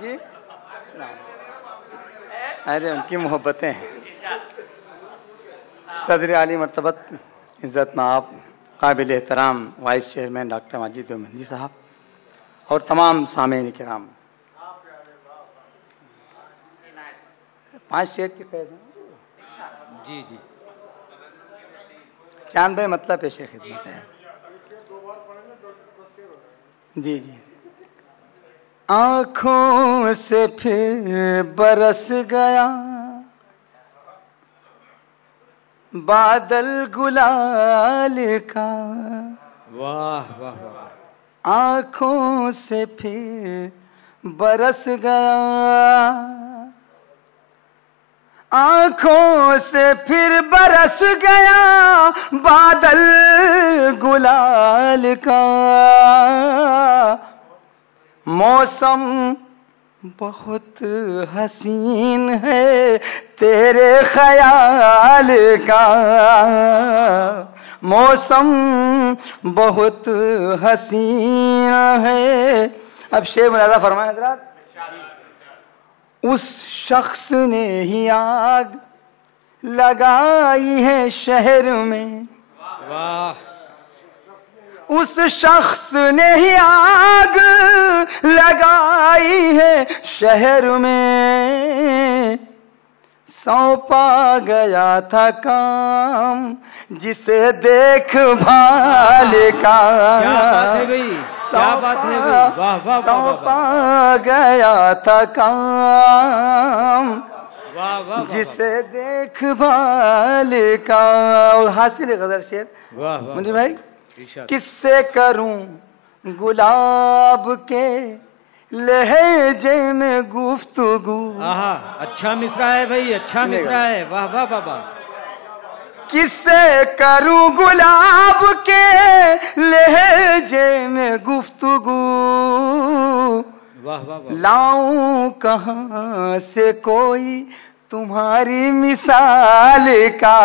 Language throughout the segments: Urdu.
جی ارے ان کی محبتیں ہیں. صدر عالی مرتبت عزت مآب قابل احترام vice chairman doctor Majid Deobandi صاحب اور تمام سامعین کرام، 5 شعر کی قید ہے. جی جی چاند بھائی مطلب پیش خدمت ہے. جی جی. آنکھوں سے پھر برس گیا بادل گلال کا، واہ واہ واہ. آنکھوں سے پھر برس گیا، آنکھوں سے پھر برس گیا بادل گلال کا. موسم بہت حسین ہے تیرے خیال کا، موسم بہت حسین ہے. اب شعر ملاحظہ فرمائیں حضرات. اس شخص نے ہی آگ لگائی ہے شہر میں، واہ. اس شخص نے ہی آگ لگائی ہے شہر میں. سونپا گیا تھا کام جسے دیکھ بھال کا، کیا بات ہے بھائی، کیا بات ہے بھائی. واہ واہ واہ. سونپا گیا تھا کام واہ واہ جسے دیکھ بھال کا. اور حاصل غزل شعر واہ واہ. منی بھائی. کس سے کروں گلاب کے لہجے میں گفتگو، اچھا مصرع ہے بھائی، اچھا مصرع ہے. واہ واہ واہ واہ. کس سے کروں گلاب کے لہجے میں گفتگو، واہ واہ واہ. لاؤں کہاں سے کوئی تمہاری مثال کا،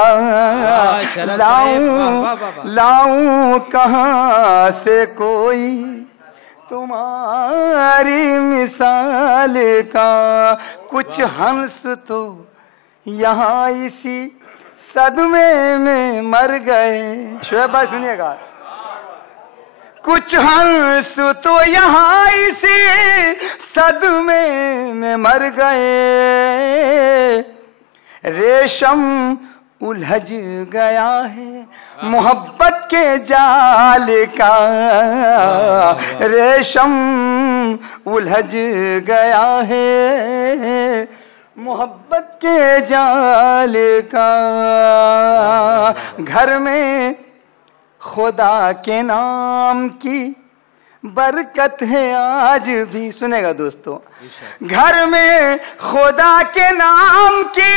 لاؤں کہاں سے کوئی تمہاری مثال کا. کچھ ہنس تو یہاں اسی صدمے میں مر گئے. شعیب بھائی سنیے گا. کچھ ہنس تو یہاں اسی صدمے میں مر گئے. ریشم الجھ گیا ہے محبت کے جال کا، ریشم الجھ گیا ہے محبت کے جال کا. گھر میں خدا کے نام کی برکت ہے آج بھی. سنے گا دوستو. گھر میں خدا کے نام کی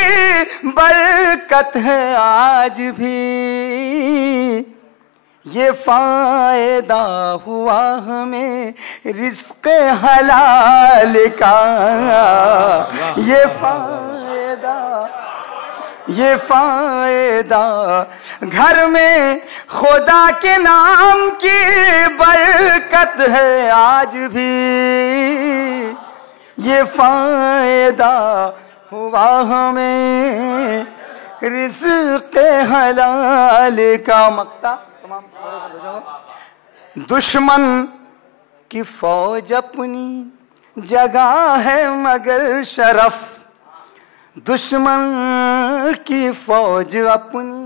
برکت ہے آج بھی. یہ فائدہ ہوا ہمیں رزق حلال کا، یہ فائدہ گھر میں خدا کے نام کی برکت ہے آج بھی. یہ فائدہ ہوا ہمیں رزق حلال کا. مقطع تمام. دشمن کی فوج اپنی جگہ ہے مگر شرف، دشمن کی فوج اپنی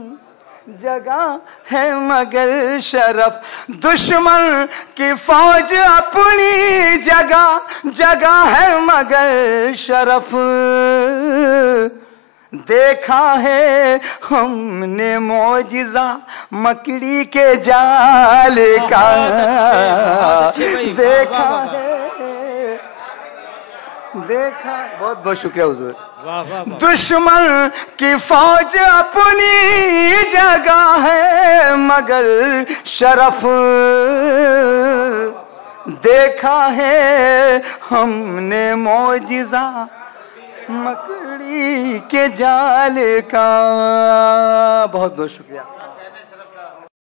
جگہ ہے مگر شرف، دشمن کی فوج اپنی جگہ ہے مگر شرف. دیکھا ہے ہم نے معجزہ مکڑی کے جال کا، دیکھا بہت بہت شکریہ حضور. دشمن کی فوج اپنی جگہ ہے مگر شرف، دیکھا ہے ہم نے معجزہ مکڑی کے جال کا. بہت بہت شکریہ.